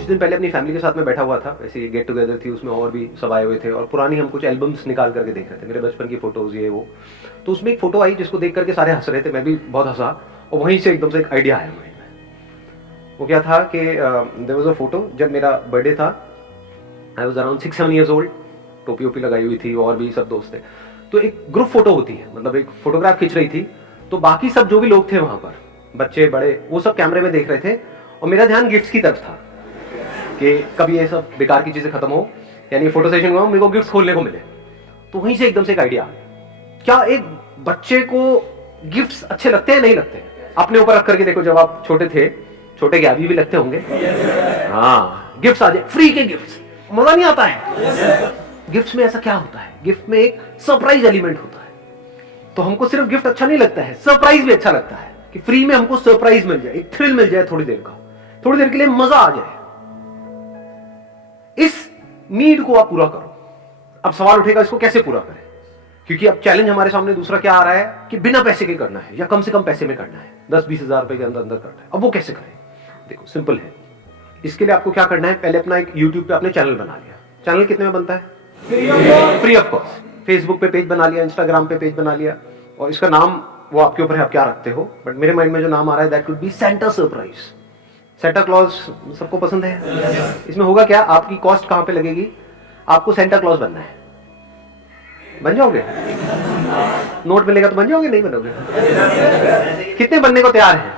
कुछ दिन पहले अपनी फैमिली के साथ में बैठा हुआ था, ऐसी गेट टुगेदर थी, उसमें और भी सब आए हुए थे और पुरानी हम कुछ एल्बम्स निकाल करके देख रहे थे, मेरे बचपन की फोटोज ये वो। तो उसमें एक फोटो आई जिसको देख करके सारे हंस रहे थे, मैं भी बहुत हंसा और वहीं से एकदम से एक आइडिया आया माइंड में। वो क्या था कि देयर वाज अ फोटो जब मेरा बर्थडे था, I was around 6-7 years old, टोपी ओपी लगाई हुई थी और भी सब दोस्त थे। तो एक ग्रुप फोटो होती है, मतलब एक फोटोग्राफ खींच रही थी, तो बाकी सब जो भी लोग थे वहां पर, बच्चे बड़े, वो सब कैमरे में देख रहे थे और मेरा ध्यान गिफ्ट्स की तरफ था कि कभी ये सब बेकार की चीजें खत्म हो, यानी फोटो सेशन में मेरे को गिफ्ट्स खोलने को मिले। तो वहीं से एकदम से एक आइडिया आ गया, क्या एक बच्चे को गिफ्ट्स अच्छे लगते हैं नहीं लगते हैं? अपने ऊपर रख करके देखो, जब आप छोटे थे, छोटे के अभी भी लगते होंगे, हाँ, गिफ्ट्स आ जाए, फ्री के गिफ्ट्स, मजा नहीं आता है? गिफ्ट्स में ऐसा क्या होता है, गिफ्ट में एक सरप्राइज एलिमेंट होता है। तो हमको सिर्फ गिफ्ट अच्छा नहीं लगता है, सरप्राइज भी अच्छा लगता है कि फ्री में हमको सरप्राइज मिल जाए, एक थ्रिल मिल जाए, थोड़ी देर का, थोड़ी देर के लिए मजा आ जाए। इस नीड को आप पूरा करो। अब सवाल उठेगा इसको कैसे पूरा करें, क्योंकि अब चैलेंज हमारे सामने दूसरा क्या आ रहा है कि बिना पैसे के करना है या कम से कम पैसे में करना है, 10-20 हजार रुपए के अंदर अंदर करना है। अब वो कैसे करें? देखो सिंपल है, इसके लिए आपको क्या करना है, पहले अपना एक यूट्यूब पे आपने चैनल बना लिया। चैनल कितने में बनता है? Free of cost. फेसबुक पे पेज बना लिया, इंस्टाग्राम पे पेज बना लिया, और इसका नाम वो आपके ऊपर है, आप क्या रखते हो, बट मेरे माइंड में जो नाम आ रहा है that would be Santa surprise. Santa Claus सबको पसंद है। इसमें होगा क्या, आपकी कॉस्ट कहां पे लगेगी, आपको सेंटा क्लॉज बनना है। बन जाओगे? नोट मिलेगा तो बन जाओगे, नहीं बनोगे? कितने बनने को तैयार हैं?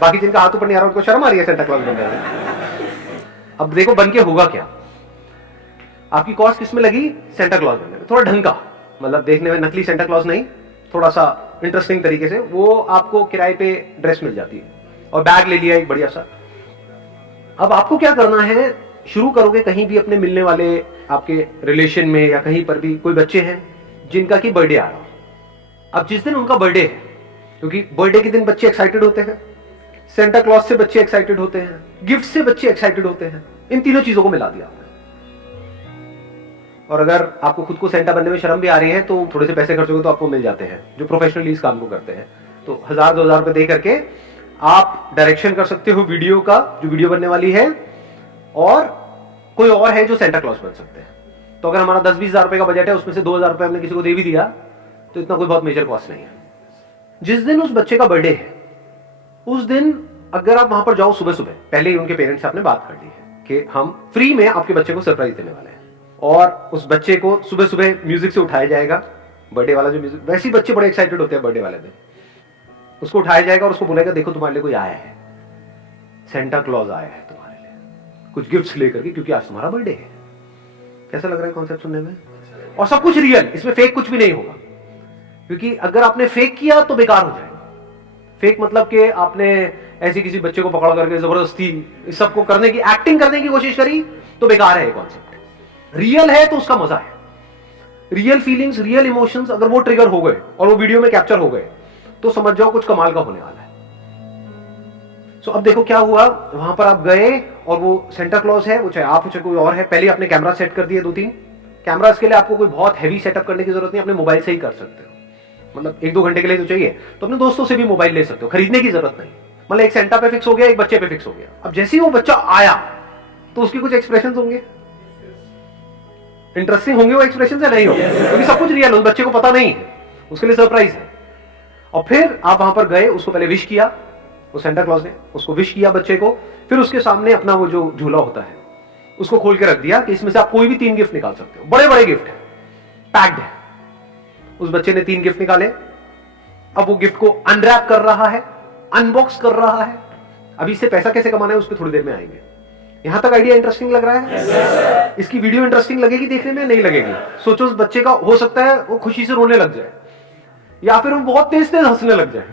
बाकी जिनका हाथ ऊपर नहीं आ रहा उनको शर्म आ रही है सेंटा क्लॉज बनने में। अब देखो बन के होगा क्या, आपकी कॉस्ट किसमें लगी, सेंटा क्लॉज बनने में। थोड़ा ढंग का, मतलब देखने में नकली सेंटा क्लॉज नहीं, थोड़ा सा इंटरेस्टिंग तरीके से, वो आपको किराए पे ड्रेस मिल जाती है और बैग ले लिया एक बढ़िया सा। अब आपको क्या करना है, शुरू करोगे कहीं भी अपने मिलने वाले आपके रिलेशन में या कहीं पर भी कोई बच्चे हैं जिनका की बर्थडे आ रहा। अब जिस दिन उनका बर्थडे है, क्योंकि बर्थडे के दिन बच्चे एक्साइटेड होते हैं, सेंटा क्लॉज से बच्चे एक्साइटेड होते हैं, गिफ्ट से बच्चे एक्साइटेड होते हैं, इन तीनों चीजों को मिला दिया आपने। और अगर आपको खुद को सेंटा बनने में शर्म भी आ रही है तो थोड़े से पैसे खर्चोगे तो आपको मिल जाते हैं जो प्रोफेशनली इस काम को करते हैं। तो 1000-2000 रुपए दे करके आप डायरेक्शन कर सकते हो वीडियो का, जो वीडियो बनने वाली है, और कोई और है जो सेंटा क्लॉज बन सकते हैं। तो अगर हमारा 10-20 हजार रुपए का बजट है, उसमें से 2000 रुपए हमने किसी को दे भी दिया तो इतना कोई बहुत मेजर कॉस्ट नहीं है। जिस दिन उस बच्चे का बर्थडे है, उस दिन अगर आप वहां पर जाओ सुबह सुबह, पहले ही उनके पेरेंट्स से आपने बात कर ली है कि हम फ्री में आपके बच्चे को सरप्राइज देने वाले हैं, और उस बच्चे को सुबह सुबह म्यूजिक से उठाया जाएगा, बर्थडे वाला जो म्यूजिक, वैसे ही बच्चे बड़े एक्साइटेड होते हैं बर्थडे वाले दिन, उसको उठाया जाएगा और उसको बोलेगा देखो तुम्हारे लिए कोई आया है, सेंटा क्लॉज आया है तुम्हारे लिए कुछ गिफ्ट्स लेकर के, क्योंकि आज तुम्हारा बर्थडे है। कैसा लग रहा है कॉन्सेप्ट सुनने में? और सब कुछ रियल, इसमें फेक कुछ भी नहीं होगा, क्योंकि अगर आपने फेक किया तो बेकार हो जाएगा। फेक मतलब कि आपने ऐसे किसी बच्चे को पकड़ करके जबरदस्ती इस सब को करने की, एक्टिंग करने की कोशिश करी तो बेकार है ये कॉन्सेप्ट। रियल है तो उसका मजा है, रियल फीलिंग्स, रियल इमोशंस अगर वो ट्रिगर हो गए और वो वीडियो में कैप्चर हो गए तो समझ जाओ कुछ कमाल का होने वाला है। सो अब देखो क्या हुआ, वहां पर आप गए और वो सेंटा क्लॉज है, वो चाहे आप हो चाहे कोई और है, पहले आपने कैमरा सेट कर दिए 2-3 कैमरा। इसके लिए आपको कोई बहुत हैवी सेटअप करने की जरूरत नहीं, अपने मोबाइल से ही कर सकते हो, मतलब 1-2 घंटे के लिए तो चाहिए, तो अपने दोस्तों से भी मोबाइल ले सकते हो, खरीदने की जरूरत नहीं। मतलब एक सेंटा पे फिक्स हो गया, एक बच्चे पे फिक्स हो गया। अब जैसे ही वो बच्चा आया तो उसके कुछ एक्सप्रेशन होंगे, इंटरेस्टिंग होंगे वो एक्सप्रेशन या नहीं होंगे, क्योंकि सब कुछ रियल है, उस बच्चे को पता नहीं है, उसके लिए सरप्राइज है। और फिर आप वहां पर गए, उसको पहले विश किया, वो सेंटा क्लॉज ने उसको विश किया बच्चे को, फिर उसके सामने अपना वो जो झूला होता है उसको खोल के रख दिया कि इसमें से आप कोई भी 3 गिफ्ट निकाल सकते हो, बड़े बड़े गिफ्ट है, पैक्ड है। उस बच्चे ने 3 गिफ्ट निकाले, अब वो गिफ्ट को अनरैप कर रहा है, अनबॉक्स कर रहा है। अभी इससे पैसा कैसे कमाना है उस पर थोड़ी देर में आएंगे। यहां तक आइडिया इंटरेस्टिंग लग रहा है? इसकी वीडियो इंटरेस्टिंग लगेगी देखने में, नहीं लगेगी? सोचो उस बच्चे का हो सकता है वो खुशी से रोने लग जाए, या फिर वो बहुत तेज तेज हंसने लग जाए।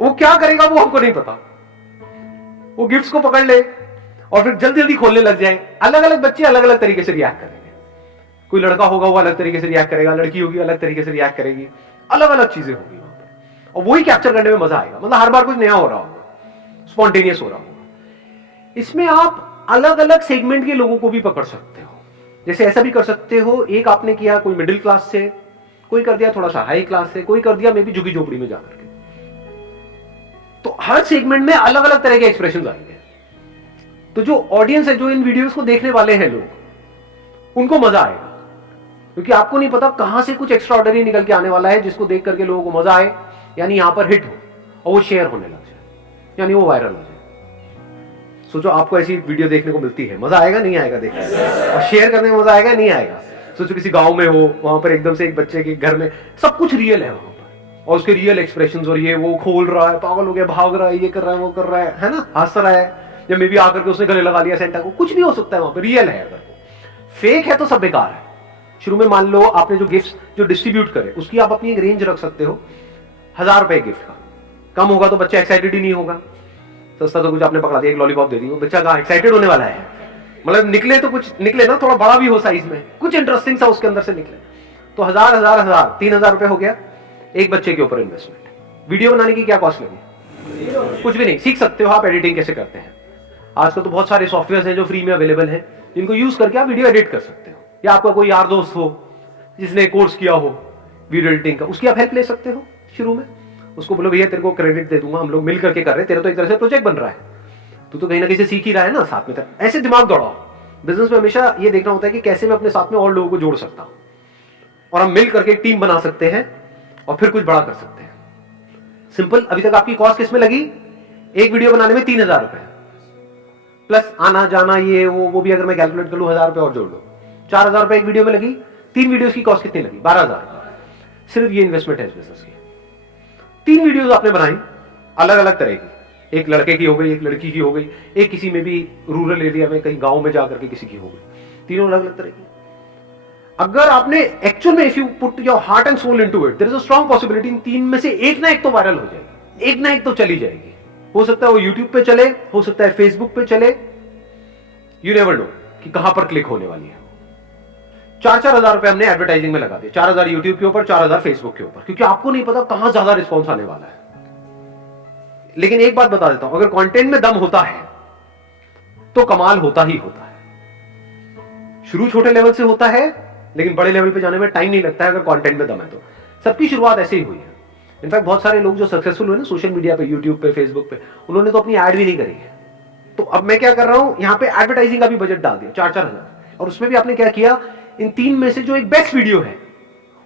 वो क्या करेगा वो हमको नहीं पता। वो गिफ्ट्स को पकड़ ले और फिर जल्दी जल्दी खोलने लग जाए। अलग अलग बच्चे अलग अलग तरीके से रिएक्ट करेंगे। कोई लड़का होगा वो अलग तरीके से रिएक्ट करेगा, लड़की होगी अलग तरीके से रिएक्ट करेगी, अलग अलग चीजें होगी वहां पर, और वही कैप्चर करने में मजा आएगा। मतलब हर बार कुछ नया हो रहा होगा, स्पॉन्टेनियस हो रहा होगा। इसमें आप अलग अलग सेगमेंट के लोगों को भी पकड़ सकते हो। जैसे ऐसा भी कर सकते हो, एक आपने किया कोई मिडिल क्लास से, कोई कर दिया थोड़ा सा हाई क्लास से, कोई कर दिया मे बी झुग्गी झोपड़ी में जाकर के। तो हर सेगमेंट में अलग अलग तरह के एक्सप्रेशन आएंगे। तो जो ऑडियंस है, जो इन वीडियोस को देखने वाले हैं लोग, उनको मजा आएगा, क्योंकि आपको नहीं पता कहां से कुछ एक्स्ट्रा ऑर्डिनरी निकल के आने वाला है जिसको देख करके लोगों को मजा आए, यानी यहां पर हिट हो और वो शेयर होने लग जाए, यानी वो वायरल हो जाए। सोचो आपको ऐसी वीडियो देखने को मिलती है, मजा आएगा नहीं आएगा देखने, और शेयर करने में मजा आएगा नहीं आएगा। सोचो किसी गांव में हो, वहां पर एकदम से एक बच्चे के घर में सब कुछ रियल है वहां पर, और उसके रियल एक्सप्रेशंस, और ये वो खोल रहा है, पागल हो गया, भाग रहा है, ये कर रहा है, वो कर रहा है ना, हंस रहा है, या मे भी आकर के उसने गले लगा लिया सेंटा को, कुछ भी हो सकता है वहां पर, रियल है। अगर फेक है तो सब बेकार है। शुरू में मान लो आपने जो गिफ्ट जो डिस्ट्रीब्यूट करे उसकी आप अपनी एक रेंज रख सकते हो, 1000 रुपए गिफ्ट का, कम होगा तो बच्चा एक्साइटेड ही नहीं होगा। सस्ता तो कुछ आपने पकड़ा दिया, एक लॉलीपॉप दे दी, वो बच्चा कहाँ एक्साइटेड होने वाला है, मतलब निकले तो कुछ निकले ना, थोड़ा बड़ा भी हो साइज में, कुछ इंटरेस्टिंग सा उसके अंदर से निकले। तो 1000 3000 रुपए हो गया एक बच्चे के ऊपर इन्वेस्टमेंट। वीडियो बनाने की क्या कॉस्ट लगी? कुछ भी नहीं, सीख सकते हो आप एडिटिंग कैसे करते हैं। आजकल तो बहुत सारे सॉफ्टवेयर हैं जो फ्री में अवेलेबल हैं, जिनको यूज करके आप वीडियो एडिट कर सकते हो, या आपका कोई यार दोस्त हो जिसने कोर्स किया हो वीडियो एडिटिंग का, उसकी आप हेल्प ले सकते हो। शुरू में उसको बोलो भैया तेरे को क्रेडिट दे दूंगा, हम लोग मिल करके कर रहे हैं, तेरा तो एक तरह से प्रोजेक्ट बन रहा है, तू तो कहीं ना कहीं से सीख ही रहा है ना साथ में। ऐसे दिमाग दौड़ाओ। बिजनेस में हमेशा ये देखना होता है कि कैसे मैं अपने साथ में और लोगों को जोड़ सकता हूं, और हम मिल करके एक टीम बना सकते हैं और फिर कुछ बड़ा कर सकते हैं। सिंपल। अभी तक आपकी कॉस्ट किसमें लगी? एक वीडियो बनाने में 3000 रुपए, प्लस आना जाना ये वो भी अगर मैं कैलकुलेट कर लूं 1000 रुपए और जोड़ लो, 4000 रुपए एक वीडियो में लगी। 3 वीडियोस की कॉस्ट कितनी लगी? 12000। सिर्फ ये इन्वेस्टमेंट है इस बिजनेस की। 3 वीडियोस आपने बनाई अलग अलग तरह की, एक लड़के की हो गई, एक लड़की की हो गई, एक किसी में भी रूरल एरिया में कहीं गांव में जाकर के किसी की हो गई, तीनों अलग अलग तरह की। अगर आपने एक्चुअल में if you put your heart and soul into it, there is a strong possibility in 3 में से एक ना एक तो वायरल हो जाएगी, एक ना एक तो चली जाएगी। हो सकता है वो यूट्यूब पे चले, हो सकता है फेसबुक पे चले, यू नेवर नो कि कहां पर क्लिक होने वाली है। 4-4 हजार रुपए हमने एडवर्टाइजिंग में लगा दिए, 4000 यूट्यूब के ऊपर, 4000 फेसबुक के ऊपर, क्योंकि आपको नहीं पता कहां ज्यादा रिस्पॉन्स आने वाला है। लेकिन एक बात बता देता हूं, अगर कंटेंट में दम होता है तो कमाल होता ही होता है। शुरू छोटे लेवल से होता है, लेकिन बड़े लेवल पे जाने में टाइम नहीं लगता है अगर कंटेंट में दम है तो। सबकी शुरुआत ऐसे ही हुई है। इनफैक्ट बहुत सारे लोग जो सक्सेसफुल हुए ना सोशल मीडिया पे, यूट्यूब पे, फेसबुक पे, उन्होंने तो अपनी ऐड भी नहीं करी है। तो अब मैं क्या कर रहा हूं, यहां पे एडवर्टाइजिंग का भी बजट डाल दिया 4-4 हजार, और उसमें भी आपने क्या किया, इन 3 में से जो एक बेस्ट वीडियो है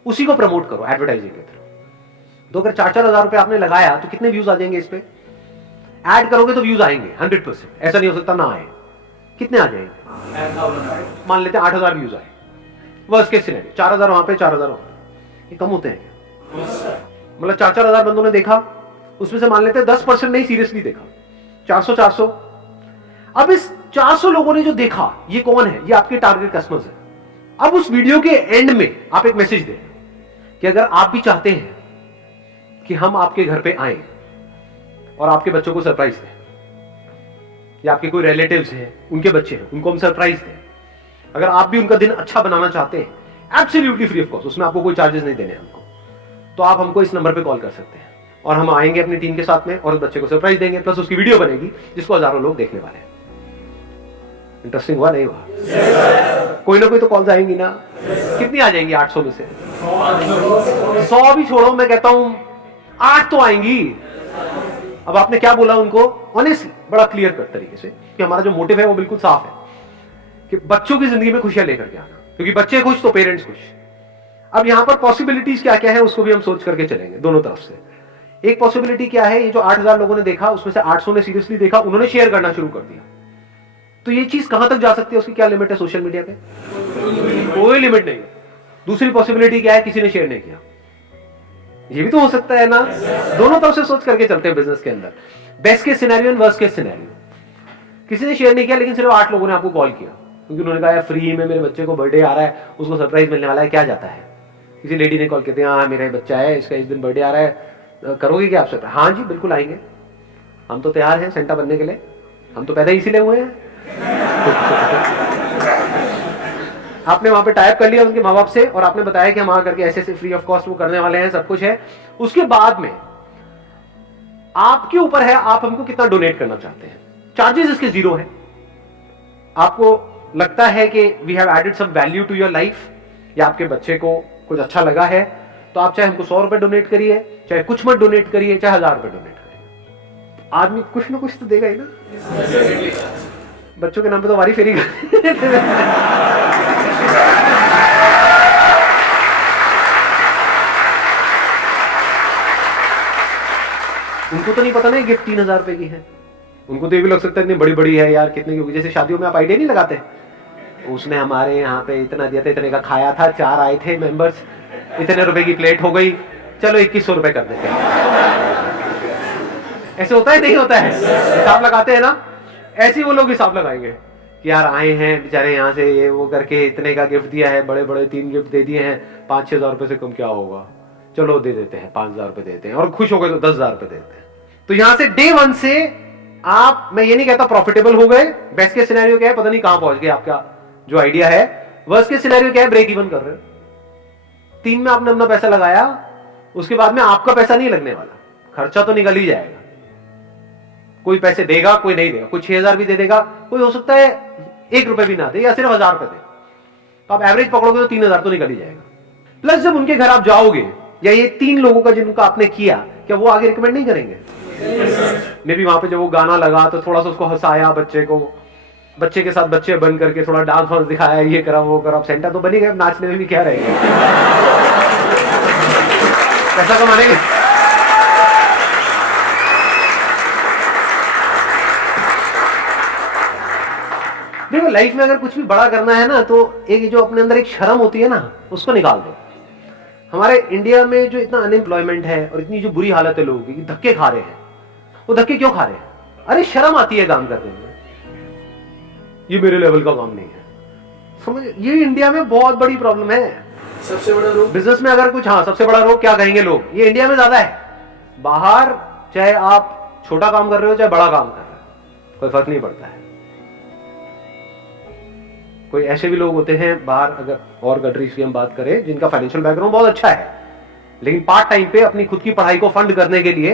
उसी को प्रमोट करो एडवर्टाइजिंग के थ्रू। तो अगर 4-4 हजार रुपए आपने लगाया तो कितने व्यूज आ जाएंगे इस पे? ऐड करोगे तो व्यूज आएंगे 100%, ऐसा नहीं हो सकता ना आए। कितने आ जाएंगे? मान लेते हैं 8000 व्यूज आए, वर्स्ट केस सिनेरियो, 4000 वहां पे, 4000 वहां पे, ये कम होते हैं क्या? मतलब 4-4 हजार बंदों ने देखा, उसमें से मान लेते हैं 10% नहीं सीरियसली देखा, 400। अब इस 400 लोगों ने जो देखा, ये कौन है? ये आपके टारगेट कस्टमर्स है। अब उस वीडियो के एंड में आप एक मैसेज दें कि अगर आप भी चाहते हैं कि हम आपके घर पे आए और आपके बच्चों को सरप्राइज दें, या आपके कोई रिलेटिव्स हैं, उनके बच्चे हैं, उनको हम सरप्राइज दें, अगर आप भी उनका दिन अच्छा बनाना चाहते हैं, एब्सोल्युटली फ्री ऑफ कॉस्ट, उसमें आपको कोई चार्जेस नहीं देने हमको, तो आप हमको इस नंबर पे कॉल कर सकते हैं और हम आएंगे अपनी टीम के साथ में और उस बच्चे को सरप्राइज देंगे, प्लस उसकी वीडियो बनेगी जिसको हजारों लोग देखने वाले हैं। इंटरेस्टिंग हुआ नहीं हुआ? कोई ना कोई तो कॉल्स आएंगी ना। कितनी आ जाएंगी 800 में से? 100 भी छोड़ो, मैं कहता हूं 8 तो आएंगी। अब आपने क्या बोला उनको? ऑनेस्टली, बड़ा क्लियर कट तरीके से, कि हमारा जो मोटिव है वो बिल्कुल साफ है कि बच्चों की जिंदगी में खुशियां लेकर के आना, क्योंकि बच्चे खुश तो पेरेंट्स खुश। अब यहां पर पॉसिबिलिटीज क्या क्या है उसको भी हम सोच करके चलेंगे दोनों तरफ से। एक पॉसिबिलिटी क्या है, ये जो 8000 लोगों ने देखा उसमें से 800 ने सीरियसली देखा, उन्होंने शेयर करना शुरू कर दिया, तो ये चीज कहां तक जा सकती है, उसकी क्या लिमिट है सोशल मीडिया पे? कोई लिमिट नहीं। दूसरी पॉसिबिलिटी क्या है, किसी ने शेयर नहीं किया, ये भी तो हो सकता है ना। दोनों तरफ से सोच करके चलते हैं बिजनेस के अंदर। Best case scenario and worst case scenario. किसी ने शेयर नहीं किया लेकिन सिर्फ 8 लोगों ने आपको कॉल किया, क्योंकि उन्होंने कहा फ्री में मेरे बच्चे को बर्थडे आ रहा है, उसको सरप्राइज मिलने वाला है, क्या जाता है। किसी लेडी ने कॉल किया, हाँ मेरा बच्चा है, इसका इस दिन बर्थडे आ रहा है, करोगे क्या आप सरप्राइज? हाँ जी बिल्कुल आएंगे, हम तो तैयार हैं सेंटा बनने के लिए, हम तो पैदा इसीलिए हुए हैं। आपने वहां पे टाइप कर लिया उनके माँ बाप से और आपने बताया कि हम वहां करके ऐसे फ्री ऑफ कॉस्ट वो करने वाले हैं, सब कुछ है। उसके बाद में आपके ऊपर है, आप हमको कितना डोनेट करना चाहते हैं। चार्जेस इसके 0 है। आपको लगता है कि we have added some value to your life, या आपके बच्चे को कुछ अच्छा लगा है, तो आप चाहे हमको 100 रुपए डोनेट करिए, चाहे कुछ मत डोनेट करिए, चाहे 1000 रुपए डोनेट करिए, आदमी कुछ ना कुछ तो देगा ही ना। बच्चों के नाम पे तो वारी फेरी उनको तो नहीं पता ना गिफ्ट 3,000 रुपए की है। उनको तो ये भी लग सकता है इतनी बड़ी बड़ी है यार, कितने की होगी। जैसे शादियों में आप आइडिया नहीं लगाते, उसने हमारे यहाँ पे इतना दिया था, इतने का खाया था, 4 आए थे मेंबर्स, इतने रुपए की प्लेट हो गई, चलो 2100 रुपए कर देते हैं। ऐसे होता है नहीं होता है? हिसाब लगाते हैं ना, ऐसे वो लोग हिसाब लगाएंगे कि यार आए हैं बेचारे यहाँ से, ये वो करके इतने का गिफ्ट दिया है, बड़े बड़े 3 गिफ्ट दे दिए हैं, 5-6 हजार रुपए से कम क्या होगा, चलो दे देते हैं, 5,000 रुपए देते हैं, और खुश हो गए तो 10,000 रुपए देते हैं। तो यहां से डे 1 से आप, मैं ये नहीं कहता प्रॉफिटेबल हो गए, बेस्ट के सिनेरियो क्या है पता नहीं कहां पहुंच गए आपका जो आइडिया है, वर्स्ट के सिनेरियो क्या है ब्रेक इवन कर रहे हो। 3 में आपने अपना पैसा लगाया, उसके बाद में आपका पैसा नहीं लगने वाला, खर्चा तो निकल ही जाएगा। कोई पैसे देगा, कोई नहीं देगा, कोई 6,000 भी दे देगा, कोई हो सकता है 1 रुपए भी ना दे या सिर्फ 1,000 रुपए दे, तो आप एवरेज पकड़ोगे तो 3,000 तो निकल ही जाएगा। प्लस जब उनके घर आप जाओगे, या ये 3 लोगों का जिनका आपने किया, क्या वो आगे रिकमेंड नहीं करेंगे? मे भी वहां पे जब वो गाना लगा तो थोड़ा सा उसको हंसाया, बच्चे को, बच्चे के साथ बच्चे बन करके थोड़ा डांस वांस दिखाया, ये करा वो करा, सेंटा तो बनी गए, नाचने में भी क्या रहेगा, पैसा कमाने के। देखो लाइफ में अगर कुछ भी बड़ा करना है ना, तो एक जो अपने अंदर एक शर्म होती है ना, उसको निकाल दो। हमारे इंडिया में जो इतना अनएम्प्लॉयमेंट है और इतनी जो बुरी हालत है लोगों की, धक्के खा रहे हैं, वो धक्के क्यों खा रहे हैं? अरे शर्म आती है काम करने में, ये मेरे लेवल का काम नहीं है, समझ? ये इंडिया में बहुत बड़ी प्रॉब्लम है। सबसे बड़ा रोग बिजनेस में अगर कुछ, हाँ सबसे बड़ा रोग क्या कहेंगे लोग, ये इंडिया में ज्यादा है। बाहर चाहे आप छोटा काम कर रहे हो चाहे बड़ा काम कर रहे हो, कोई फर्क नहीं पड़ता है। कोई ऐसे भी लोग होते हैं बाहर, अगर और कंट्रीज की हम बात करें, जिनका फाइनेंशियल बैकग्राउंड बहुत अच्छा है, लेकिन पार्ट टाइम पे अपनी खुद की पढ़ाई को फंड करने के लिए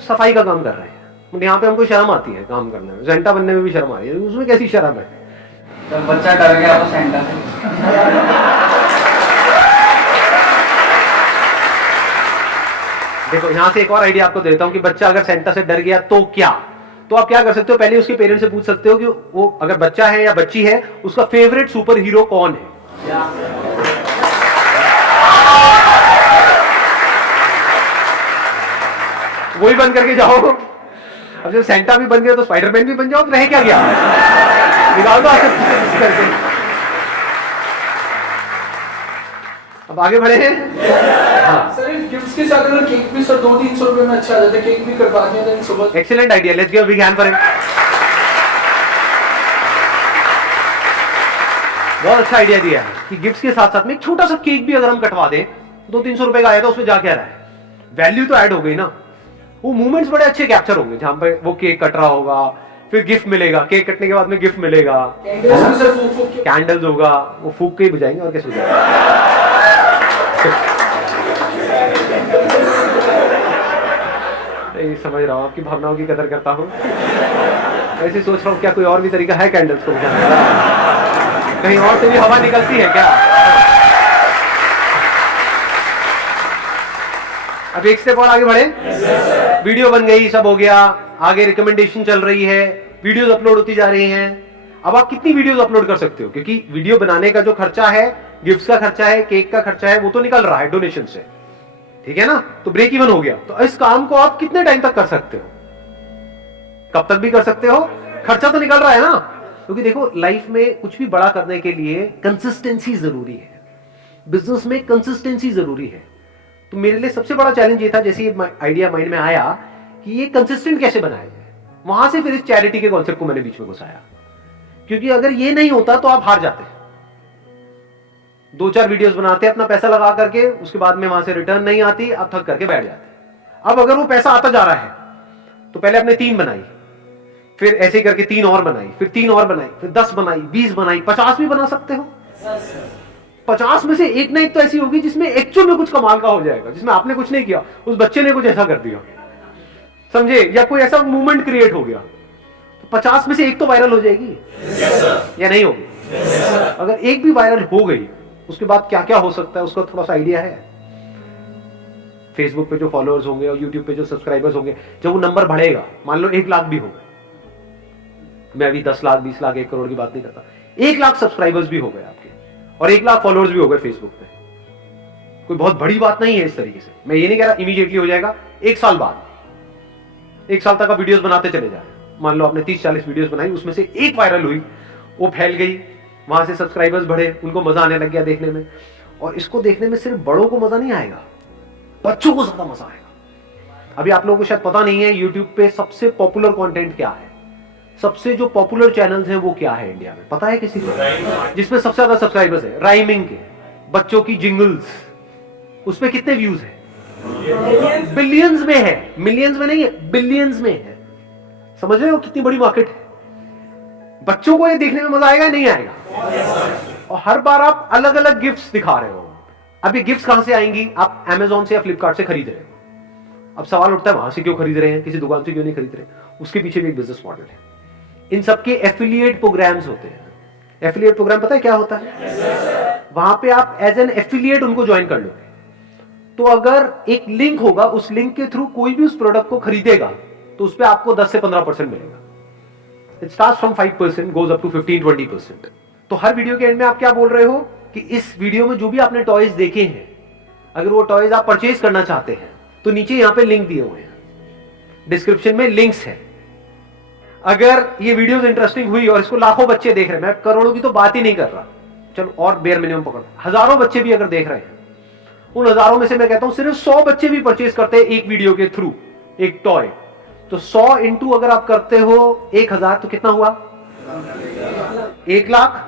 सफाई का काम कर रहे हैं। यहाँ पे हमको शर्म आती है काम करने में, सेंटा बनने में भी शर्म आ रही है, उसमें कैसी शर्म है? जब बच्चा डर गया वो सेंटा से। देखो यहाँ से एक और आइडिया आपको देता हूँ कि बच्चा अगर सेंटा से डर गया तो क्या, तो आप क्या कर सकते हो, पहले उसके पेरेंट्स से पूछ सकते हो कि वो अगर बच्चा है या बच्ची है, उसका फेवरेट सुपर हीरो कौन है। वही बन करके जाओ। अब जब सेंटा भी बन गया तो स्पाइडरमैन भी बन जाओ, तो रह क्या गया, निकाल दो करके। अब आगे बढ़े हैं। हाँ सर गिफ्ट्स के साथ अगर केक भी सर 200-300 रुपए में अच्छा आ जाता है, केक भी करवा दिया था सुबह। Excellent idea, let's give a big hand for him. बहुत अच्छा आइडिया दिया है कि गिफ्ट्स के साथ साथ में एक छोटा सा केक भी अगर हम कटवा दें, 200-300 रुपए का आया था, उसमें जा क्या रहा है, वैल्यू तो ऐड हो गई ना। वो मूवमेंट्स बड़े अच्छे कैप्चर होंगे, जहां पे वो केक कट रहा होगा, फिर गिफ्ट मिलेगा, केक कटने के बाद में गिफ्ट मिलेगा, कैंडल्स होगा, वो फूक के ही बुझाएंगे और कैसे बुझाएंगे। समझ रहा हूँ, आपकी भावनाओं की कदर करता हूँ। ऐसे सोच रहा हूँ क्या कोई और भी तरीका है कैंडल्स को बुझाने का, कहीं और से भी हवा निकलती है क्या? अब एक स्टेप और आगे बढ़े। वीडियो बन गई, सब हो गया, आगे रिकमेंडेशन चल रही है, वीडियोस अपलोड होती जा रही हैं। अब आप कितनी वीडियोस अपलोड कर सकते हो, क्योंकि वीडियो बनाने का जो खर्चा है, गिफ्ट्स का खर्चा है, केक का खर्चा है, वो तो निकल रहा है डोनेशन से, ठीक है ना, तो ब्रेक इवन हो गया। तो इस काम को आप कितने टाइम तक कर सकते हो, कब तक भी कर सकते हो, खर्चा तो निकल रहा है ना। क्योंकि देखो लाइफ में कुछ भी बड़ा करने के लिए कंसिस्टेंसी जरूरी है, बिजनेस में कंसिस्टेंसी जरूरी है। तो मेरे लिए सबसे बड़ा चैलेंज ये था, जैसे ये आइडिया माइंड में आया कि ये कंसिस्टेंट कैसे बनाया जाए, वहां से फिर इस चैरिटी के कॉन्सेप्ट को मैंने बीच में घुसाया। क्योंकि अगर ये नहीं होता तो आप हार जाते, 2-4 वीडियोस बनाते अपना पैसा लगा करके, उसके बाद में वहां से रिटर्न नहीं आती, आप थक करके बैठ जाते। अब अगर वो पैसा आता जा रहा है, तो पहले आपने 3 बनाई, फिर ऐसे ही करके 3 और बनाई, फिर 3 और बनाई, फिर 10 बनाई, 20 बनाई, 50 भी बना सकते हो। 50 में से एक ना एक तो ऐसी होगी जिसमें एक्चुअल में कुछ कमाल का हो जाएगा, जिसमें आपने कुछ नहीं किया, उस बच्चे ने कुछ ऐसा कर दिया, समझे, या कोई ऐसा मूवमेंट क्रिएट हो गया, तो 50 में से एक तो वायरल हो जाएगी या नहीं होगी। अगर एक भी वायरल हो गई, उसके बाद क्या क्या हो सकता है उसका थोड़ा सा आइडिया है। फेसबुक पे जो फॉलोअर्स होंगे और यूट्यूब पे जो सब्सक्राइबर्स होंगे, जब वो नंबर बढ़ेगा, मान लो 1 लाख भी हो गए, मैं अभी 10 लाख 20 लाख 1 करोड़ की बात नहीं करता, 1 लाख सब्सक्राइबर्स भी हो गए आपके और 1 लाख फॉलोअर्स भी हो गए फेसबुक पे, कोई बहुत बड़ी बात नहीं है इस तरीके से। मैं ये नहीं कह रहा इमीडिएटली हो जाएगा, 1 साल बाद, 1 साल तक आप वीडियोस बनाते चले जाए। मान लो आपने 30-40 वीडियोस बनाई, उसमें से एक वायरल हुई, वो फैल गई, वहां से सब्सक्राइबर्स बढ़े, उनको मजा आने लग गया देखने में। और इसको देखने में सिर्फ बड़ों को मजा नहीं आएगा, बच्चों को ज्यादा मजा आएगा। अभी आप लोगों को शायद पता नहीं है यूट्यूब पे सबसे पॉपुलर कंटेंट क्या है, सबसे जो पॉपुलर चैनल्स हैं वो क्या है इंडिया में, पता है किसी को? जिसमें सबसे ज्यादा सब्सक्राइबर्स है, राइमिंग के, बच्चों की जिंगल्स, उस पे कितने व्यूज है? बिलियंस में है, मिलियंस में नहीं है, बिलियंस में है। समझ रहे हो कितनी बड़ी मार्केट है? बच्चों को ये देखने में मजा आएगा नहीं आएगा? और हर बार आप अलग अलग गिफ्ट्स दिखा रहे हो। अब ये गिफ्ट्स कहां से आएंगी? आप Amazon से या फ्लिपकार्ट से खरीद रहे हो। अब सवाल उठता है वहां से क्यों खरीद रहे हैं, किसी दुकान से क्यों नहीं खरीद रहे? उसके पीछे भी एक बिजनेस मॉडल है। इन सबके एफिलिएट प्रोग्राम्स होते हैं। एफिलिएट प्रोग्राम पता है क्या होता है? वहां पे आप एज एन एफिलिएट उनको ज्वाइन कर लोगे, तो अगर एक लिंक होगा, उस लिंक के थ्रू कोई भी उस प्रोडक्ट को खरीदेगा तो उस पर आपको 10 से 15% मिलेगा। It starts from 5%, goes up to 15-20%। तो हर वीडियो के एंड में आप क्या बोल रहे हो कि इस वीडियो में जो भी आपने टॉयज देखे हैं, अगर वो टॉयज आप परचेज करना चाहते हैं तो नीचे यहां पे लिंक दिए हुए हैं, डिस्क्रिप्शन में लिंक्स है। अगर ये वीडियोस इंटरेस्टिंग हुई और इसको लाखों बच्चे देख रहे हैं, मैं करोड़ों की तो बात ही नहीं कर रहा, चलो और बेयर मिनिमम पकड़, हजारों बच्चे भी अगर देख रहे हैं, उन हजारों में से मैं कहता हूं सिर्फ 100 बच्चे भी परचेज करते हैं एक वीडियो के थ्रू एक टॉय, तो 100 इंटू अगर आप करते हो 1000 तो कितना हुआ? 1 लाख।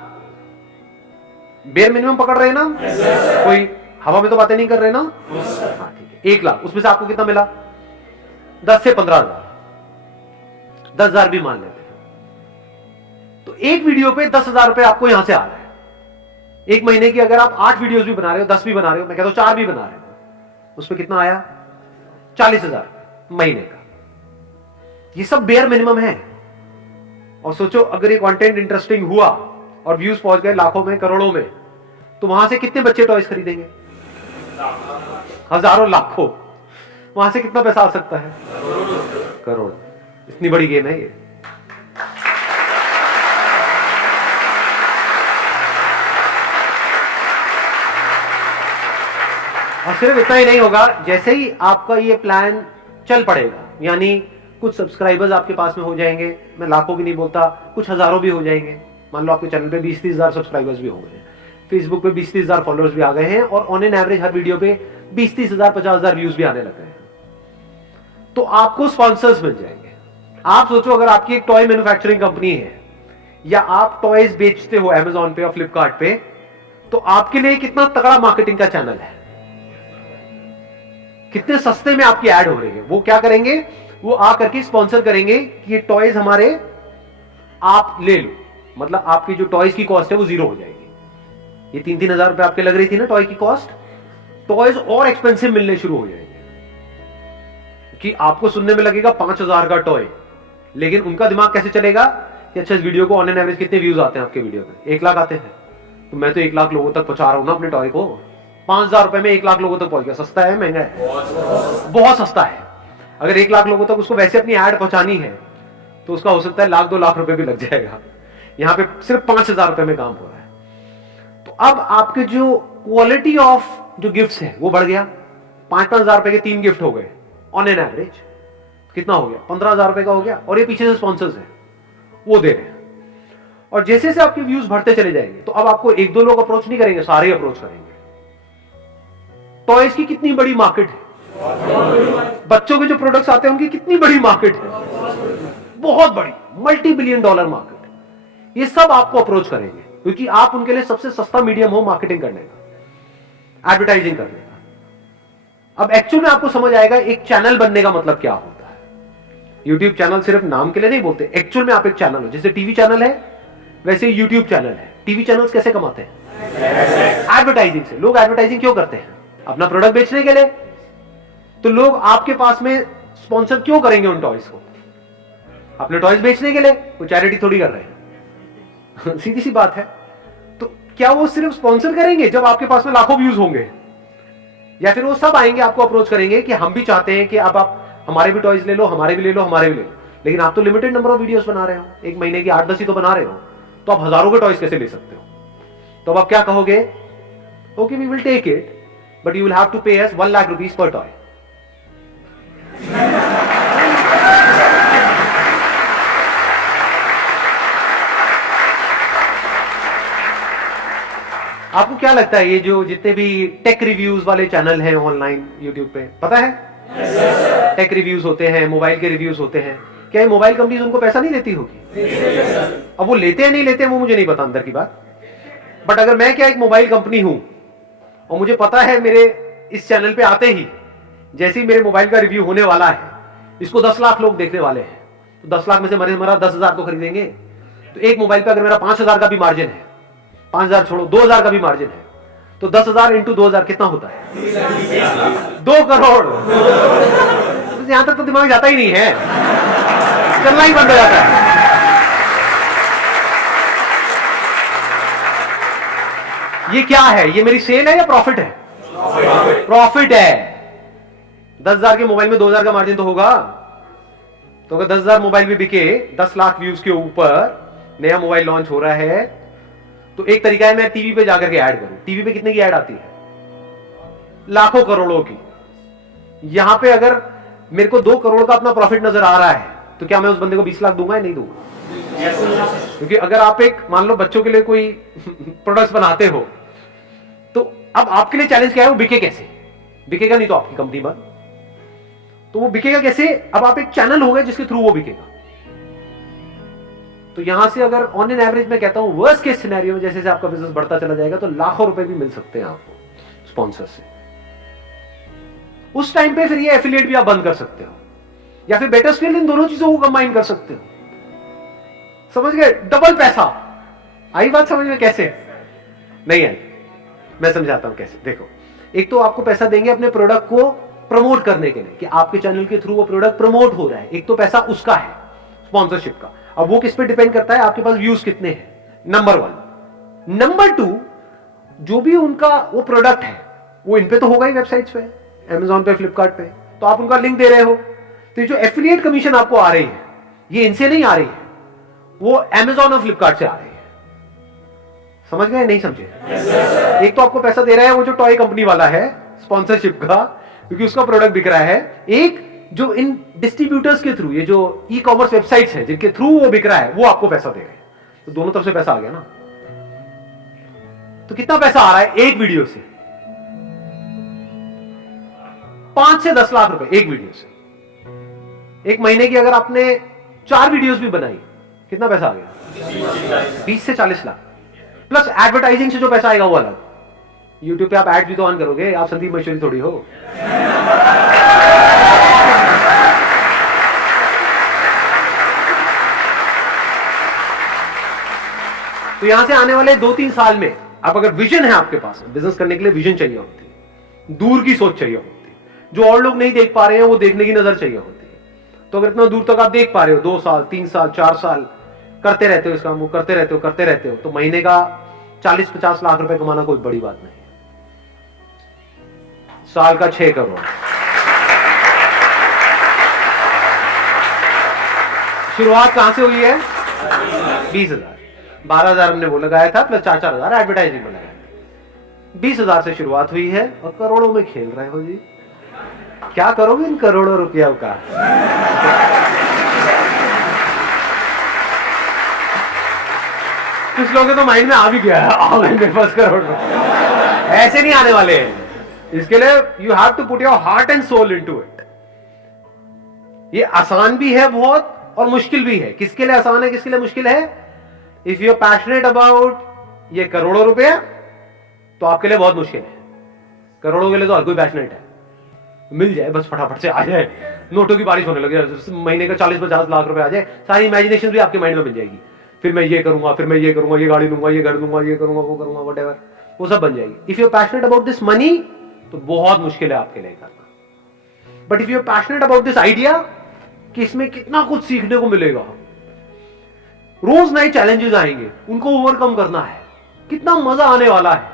बेयर मिनिमम पकड़ रहे हैं ना? कोई हवा में तो बातें नहीं कर रहे ना? हाँ ठीक है, 1 लाख, उसमें से आपको कितना मिला? 10 से 15,000, 10,000 भी मान लेते हैं, तो एक वीडियो पे 10,000 रुपए आपको यहां से आ रहा है। एक महीने की अगर आप 8 वीडियोस भी बना रहे हो, 10 भी बना रहे हो, मैं कहता हूं 4 भी बना रहे हो, उसमें कितना आया? 40,000 महीने का। ये सब बेयर मिनिमम है। और सोचो अगर ये कंटेंट इंटरेस्टिंग हुआ और व्यूज पहुंच गए लाखों में, करोड़ों में, तो वहां से कितने बच्चे टॉयज खरीदेंगे? हजारों, लाखों। वहां से कितना पैसा आ सकता है? करोड़। इतनी बड़ी गेम है ये। और सिर्फ इतना ही नहीं होगा, जैसे ही आपका ये प्लान चल पड़ेगा, यानी कुछ सब्सक्राइबर्स आपके पास में हो जाएंगे, मैं लाखों की नहीं बोलता, कुछ हजारों भी हो जाएंगे। मान लो आपके चैनल पे 20-30 हजार सब्सक्राइबर्स भी हो गए हैं, फेसबुक पे 20-30 हजार फॉलोअर्स भी आ गए हैं, और on an average her video पे 20-30 हजार 50 हजार व्यूज भी आने लग गए हैं, तो आपको स्पॉन्सर्स मिल जाएंगे। आप सोचो अगर आपकी एक टॉय मैन्युफैक्चरिंग कंपनी है या आप टॉयज बेचते हो Amazon पे और फ्लिपकार्ट पे, तो आपके लिए कितना तगड़ा मार्केटिंग का चैनल है, कितने सस्ते में आपकी ऐड हो रही है। वो क्या करेंगे? वो आ करके स्पॉन्सर करेंगे कि ये टॉयज हमारे आप ले लो, मतलब आपकी जो टॉयज की कॉस्ट है वो 0 हो जाएगी। ये 3-3 हजार रुपए आपके लग रही थी ना टॉय की कॉस्ट, टॉयज और एक्सपेंसिव मिलने शुरू हो जाएंगे, कि आपको सुनने में लगेगा 5,000 का टॉय, लेकिन उनका दिमाग कैसे चलेगा कि अच्छा इस वीडियो को ऑन एन एवरेज कितने व्यूज आते हैं आपके वीडियो पे? 1 लाख आते हैं, तो मैं तो 1 लाख लोगों तक पहुंचा रहा हूं ना अपने टॉय को। 5,000 रुपए में 1 लाख लोगों तक पहुंच गया। सस्ता है महंगा है? बहुत सस्ता है। अगर 1 लाख लोगों तक उसको वैसे अपनी ऐड पहुंचानी है तो उसका हो सकता है 1-2 लाख रुपए भी लग जाएगा। यहां पे सिर्फ 5,000 रुपए में काम हो रहा है। तो अब आपके जो क्वालिटी ऑफ जो गिफ्ट्स है वो बढ़ गया। 5-5 हजार रुपए के 3 गिफ्ट हो गए ऑन एन एवरेज, कितना हो गया? 15,000 रुपए का हो गया। और ये पीछे से स्पॉन्सर्स है वो दे रहे हैं। और जैसे जैसे आपके व्यूज बढ़ते चले जाएंगे तो अब आपको 1-2 लोग अप्रोच नहीं करेंगे, सारे अप्रोच करेंगे। टॉयज की कितनी बड़ी मार्केट है, बच्चों के जो प्रोडक्ट्स आते हैं उनकी कितनी बड़ी मार्केट है, बहुत बड़ी, $multi-billion मार्केट। ये सब आपको अप्रोच करेंगे क्योंकि आप उनके लिए सबसे सस्ता मीडियम हो मार्केटिंग करने का, एडवर्टाइजिंग करने का। अब एक्चुअल में आपको समझ आएगा एक चैनल बनने का मतलब क्या होता है। यूट्यूब चैनल सिर्फ नाम के लिए नहीं बोलते, एक्चुअल में आप एक चैनल हो। जैसे टीवी चैनल है वैसे यूट्यूब चैनल है। टीवी चैनल्स कैसे कमाते हैं? एडवर्टाइजिंग से। लोग एडवर्टाइजिंग क्यों करते हैं? अपना प्रोडक्ट बेचने के लिए। तो लोग आपके पास में स्पॉन्सर क्यों करेंगे उन टॉयज को? अपने टॉयज बेचने के लिए। कोई चैरिटी थोड़ी कर रहे हैं सीधी सी बात है। तो क्या वो सिर्फ स्पॉन्सर करेंगे जब आपके पास में लाखों व्यूज होंगे, या फिर वो सब आएंगे आपको अप्रोच करेंगे कि हम भी चाहते हैं कि अब आप हमारे भी टॉयज ले लो, हमारे भी ले लो, हमारे भी ले लो। लेकिन आप तो लिमिटेड नंबर ऑफ वीडियोस बना रहे हो, एक महीने की 8-10 ही तो बना रहे हो, तो आप हजारों के टॉयज कैसे ले सकते हो? तो अब आप क्या कहोगे? Okay, we will take it, but you will have to pay us 1 lakh rupees per toy. आपको क्या लगता है ये जो जितने भी टेक रिव्यूज वाले चैनल हैं ऑनलाइन यूट्यूब पे, पता है टेक रिव्यूज होते हैं, मोबाइल के रिव्यूज होते हैं, क्या ये मोबाइल कंपनीज उनको पैसा नहीं देती होगी? अब वो लेते हैं नहीं लेते हैं वो मुझे नहीं पता अंदर की बात, बट अगर मैं क्या एक मोबाइल कंपनी हूं और मुझे पता है मेरे इस चैनल पे आते ही जैसे ही मेरे मोबाइल का रिव्यू होने वाला है, इसको 10 लाख लोग देखने वाले हैं, तो 10 लाख में से मरा 10,000 तो खरीदेंगे। तो एक मोबाइल पे अगर मेरा 5,000 का भी मार्जिन है, 5,000 छोड़ो 2,000 का भी मार्जिन है, तो 10,000 इंटू 2,000 कितना होता है? 2 करोड़। यहां तक तो दिमाग जाता ही नहीं है, चलना ही बंद हो जाता है। ये क्या है? ये मेरी सेल है या प्रॉफिट है? प्रॉफिट है। 10,000 के मोबाइल में 2,000 का मार्जिन तो होगा। तो अगर 10,000 मोबाइल भी बिके, 10 लाख व्यूज के ऊपर नया मोबाइल लॉन्च हो रहा है, तो एक तरीका है मैं टीवी पे जाकर के ऐड करूं। टीवी पे कितने की ऐड आती है? लाखों करोड़ों की। यहां पे अगर मेरे को 2 करोड़ का अपना प्रॉफिट नजर आ रहा है, तो क्या मैं उस बंदे को 20 लाख दूंगा या नहीं दूंगा? क्योंकि अगर आप एक मान लो बच्चों के लिए कोई प्रोडक्ट्स बनाते हो, तो अब आपके लिए चैलेंज क्या है? वो बिके कैसे? बिकेगा नहीं तो आपकी कंपनी बंद। तो वो बिकेगा कैसे? अब आप एक चैनल हो गए जिसके थ्रू वो बिकेगा। तो यहां से अगर ऑन एन एवरेज मैं कहता हूं वर्स्ट केस सिनेरियो में जैसे जैसे आपका बिजनेस बढ़ता चला जाएगा, तो लाखों रुपए भी मिल सकते हैं आपको स्पॉन्सर से। उस टाइम पे फिर ये एफिलिएट भी आप बंद कर सकते हो, या फिर बेटर स्टिल इन दोनों चीजों को कंबाइन कर सकते हो। समझ गए? डबल पैसा। आई बात समझ में? कैसे नहीं आई? मैं समझाता हूं कैसे। देखो, एक तो आपको पैसा देंगे अपने प्रोडक्ट को प्रमोट करने के लिए कि आपके चैनल के थ्रू वो प्रोडक्ट प्रमोट हो रहा है, एक तो पैसा उसका है स्पॉन्सरशिप का। अब वो किस पे डिपेंड करता है? आपके पास व्यूज कितने हैं, नंबर 1। नंबर 2, जो भी उनका वो प्रोडक्ट है वो इन पे तो होगा ही, वेबसाइट्स पे, Amazon पे, फ्लिपकार्ट पे, तो आप उनका लिंक दे रहे हो। तो ये जो एफिलिएट कमीशन आपको आ रही है, ये इनसे नहीं आ रही है, वो Amazon और फ्लिपकार्ट से आ रही है। समझ गए? नहीं समझे? एक तो आपको पैसा दे रहा है वो जो टॉय कंपनी वाला है स्पॉन्सरशिप का, क्योंकि उसका प्रोडक्ट बिक रहा है। एक जो इन डिस्ट्रीब्यूटर्स के थ्रू, ये जो ई कॉमर्स वेबसाइट्स हैं जिनके थ्रू वो बिक रहा है, वो आपको पैसा दे रहे हैं। तो दोनों तरफ से पैसा आ गया ना। तो कितना पैसा आ रहा है एक वीडियो से? 5 से 10 लाख रुपए एक वीडियो से। एक महीने की अगर आपने 4 वीडियोस भी बनाई, कितना पैसा आ गया? 20 से 40 लाख। प्लस एडवर्टाइजिंग से जो पैसा आएगा वो अलग। यूट्यूब पे आप एड भी तो ऑन करोगे, आप संदीप महेश्वरी थोड़ी हो। तो यहां से आने वाले 2-3 साल में आप अगर विजन है आपके पास, बिजनेस करने के लिए विजन चाहिए होती है, दूर की सोच चाहिए होती है, जो और लोग नहीं देख पा रहे हैं वो देखने की नजर चाहिए होती है। तो अगर इतना दूर तक आप देख पा रहे हो, 2 साल 3 साल 4 साल करते रहते हो इस काम को, करते रहते हो, तो महीने का 40-50 लाख रुपए कमाना कोई बड़ी बात नहीं है। साल का 6 करोड़। शुरुआत कहां से हुई है? 20,000। 12,000 हमने वो लगाया था, प्लस 4-4 एडवर्टाइजिंग में लगाया। 20,000 से शुरुआत हुई है और करोड़ों में खेल रहे हो जी। क्या करोगे इन करोड़ों रुपयों का? कुछ लोगों के तो माइंड में आ भी गया है, मेरे पास करोड़ रुपए। ऐसे नहीं आने वाले हैं। इसके लिए you have to put your heart and soul into it. ये आसान भी है बहुत और मुश्किल भी है। किसके लिए आसान है, किसके लिए मुश्किल है? If you are passionate about ये करोड़ों रुपया, तो आपके लिए बहुत मुश्किल है। करोड़ों के लिए तो हर कोई पैशनेट है, मिल जाए बस, फटाफट से आ जाए, नोटों की बारिश होने लगे, महीने का 40-50 लाख रुपए आ जाए, सारी इमेजिनेशन भी आपके माइंड में बन जाएगी। फिर मैं ये करूंगा, फिर मैं ये करूंगा, ये गाड़ी लूंगा, ये घर लूंगा, ये करूंगा, वो करूंगा, व्हाटएवर, वो सब बन जाएगी। If you are passionate about this money, तो बहुत मुश्किल है आपके लिए करना। But if you are passionate about this idea कि इसमें कितना कुछ सीखने को मिलेगा, रोज नए चैलेंजेस आएंगे, उनको ओवरकम करना है, कितना मजा आने वाला है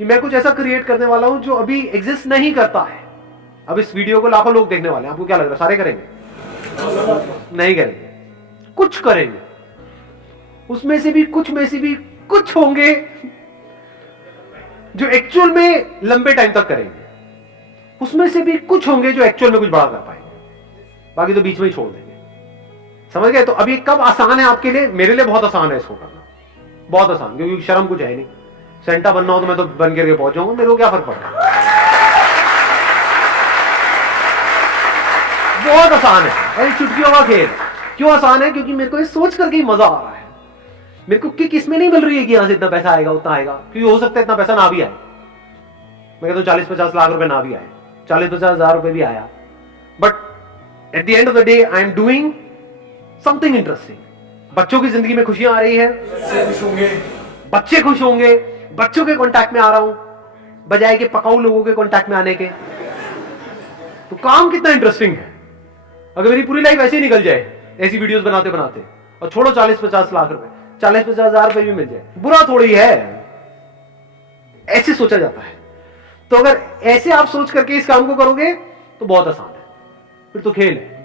कि मैं कुछ ऐसा क्रिएट करने वाला हूं जो अभी एग्जिस्ट नहीं करता है। अब इस वीडियो को लाखों लोग देखने वाले हैं, आपको क्या लग रहा है सारे करेंगे? नहीं करेंगे, कुछ करेंगे, उसमें से भी कुछ होंगे जो एक्चुअल में लंबे टाइम तक करेंगे, उसमें से भी कुछ होंगे जो एक्चुअल में कुछ बड़ा कर पाएंगे, बाकी तो बीच में ही छोड़ देंगे। समझ गए? तो अभी कब आसान है आपके लिए? मेरे लिए बहुत आसान है इसको करना, बहुत आसान, क्योंकि शर्म कुछ है नहीं। सेंटा बनना हो तो मैं तो बन करके पहुंच जाऊंगा, मेरे को क्या फर्क पड़ता है। बहुत आसान है, चुटकियों का खेल। क्यों आसान है? क्योंकि मेरे को ये सोच करके ही मजा आ रहा है। मेरे को किक इसमें नहीं मिल रही है कि यहां से इतना पैसा आएगा उतना आएगा, क्योंकि हो सकता है इतना पैसा ना भी आए। मैं कहता हूं 40-50 लाख रुपए ना भी आए, 40-50 हजार रुपए भी आया, but at the end of the day I am doing something interesting. बच्चों की जिंदगी में खुशियां आ रही है, बच्चे खुश होंगे, बच्चों के कांटेक्ट में आ रहा हूं बजाय के पकाऊ लोगों के कांटेक्ट में आने के। तो काम कितना इंटरेस्टिंग है। अगर मेरी पूरी लाइफ ऐसे ही निकल जाए ऐसी वीडियोस बनाते बनाते, और छोड़ो 40-50 लाख रुपए, 40-50 हजार रुपए भी मिल जाए, बुरा थोड़ी है। ऐसे सोचा जाता है। तो अगर ऐसे आप सोच करके इस काम को करोगे तो बहुत आसान है, फिर तो खेल है।